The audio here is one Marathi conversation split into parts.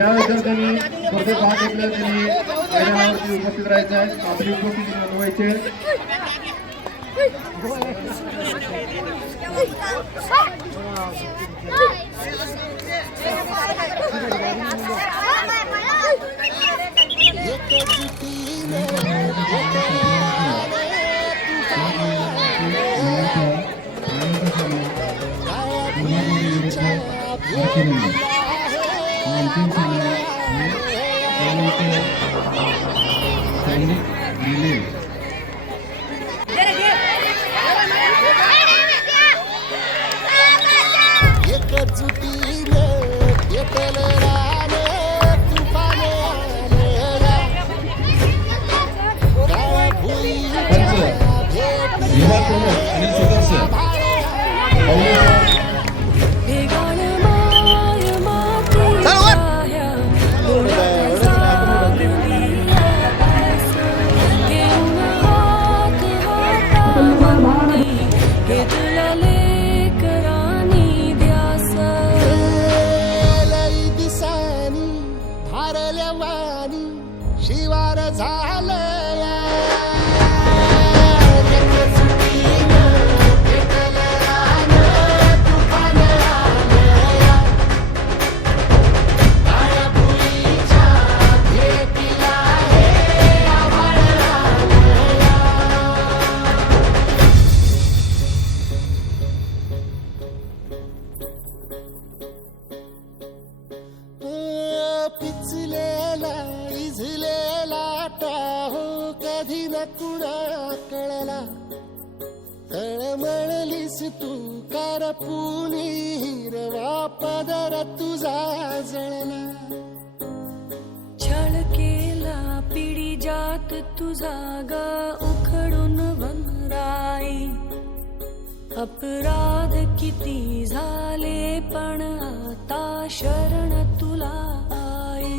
त्या विद्यार्थ्यांनी स्पर्धेत भाग घेतला त्यांनी मैदानावरती उपस्थित राहायचं आहे. आपली उपस्थिती नोंदवायची. शिवार झालं पिचलेला इझलेला टाहो कधी न कुणा कळला तळमळलीस तू करपुनी हिरवा पदर तुझा जळला छळ केला पिढी जात तुझा ग उखडून वनराई अपराध किती झाले पण आता शरण तुला आई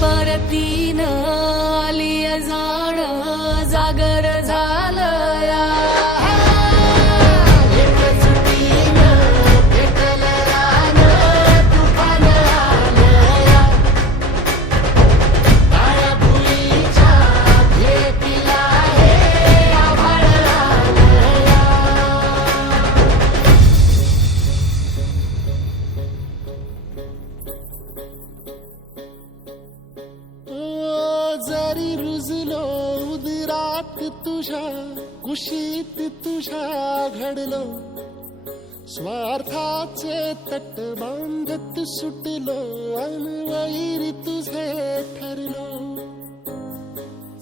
परतीन आली जाण जागर झालं या जरी रुजलो उदरात तुझ्या कुशीत तुझ्या घडलो स्वार्थाचे तट बांधत सुटलो अनवैरी तुझे ठरलो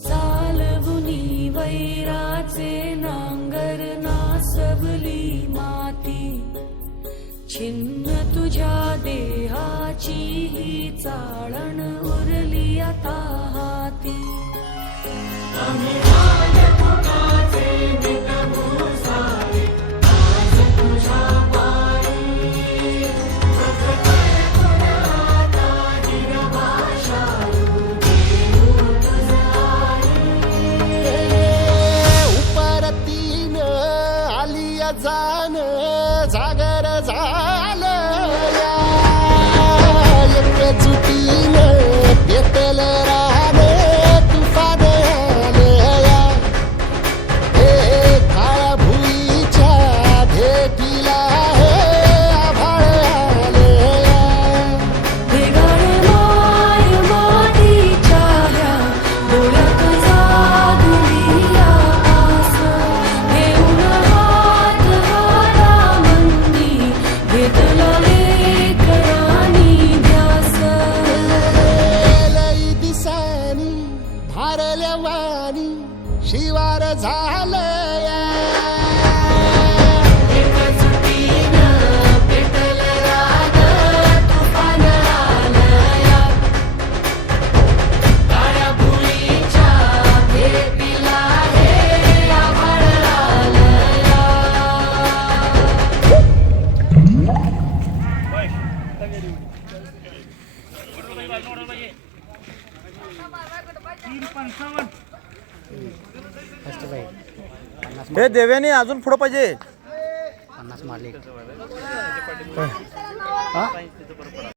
चालवुनी वैराचे नांगर नासवली माती छिन्न तुझ्या देहाची ही चाळण उरली आता हाती उपरतीन आली जाण जागर झालं एकजुटीन पेटल राहणे तुफान आलं हे देव्याने अजून पुढं पाहिजे. 50 मारले.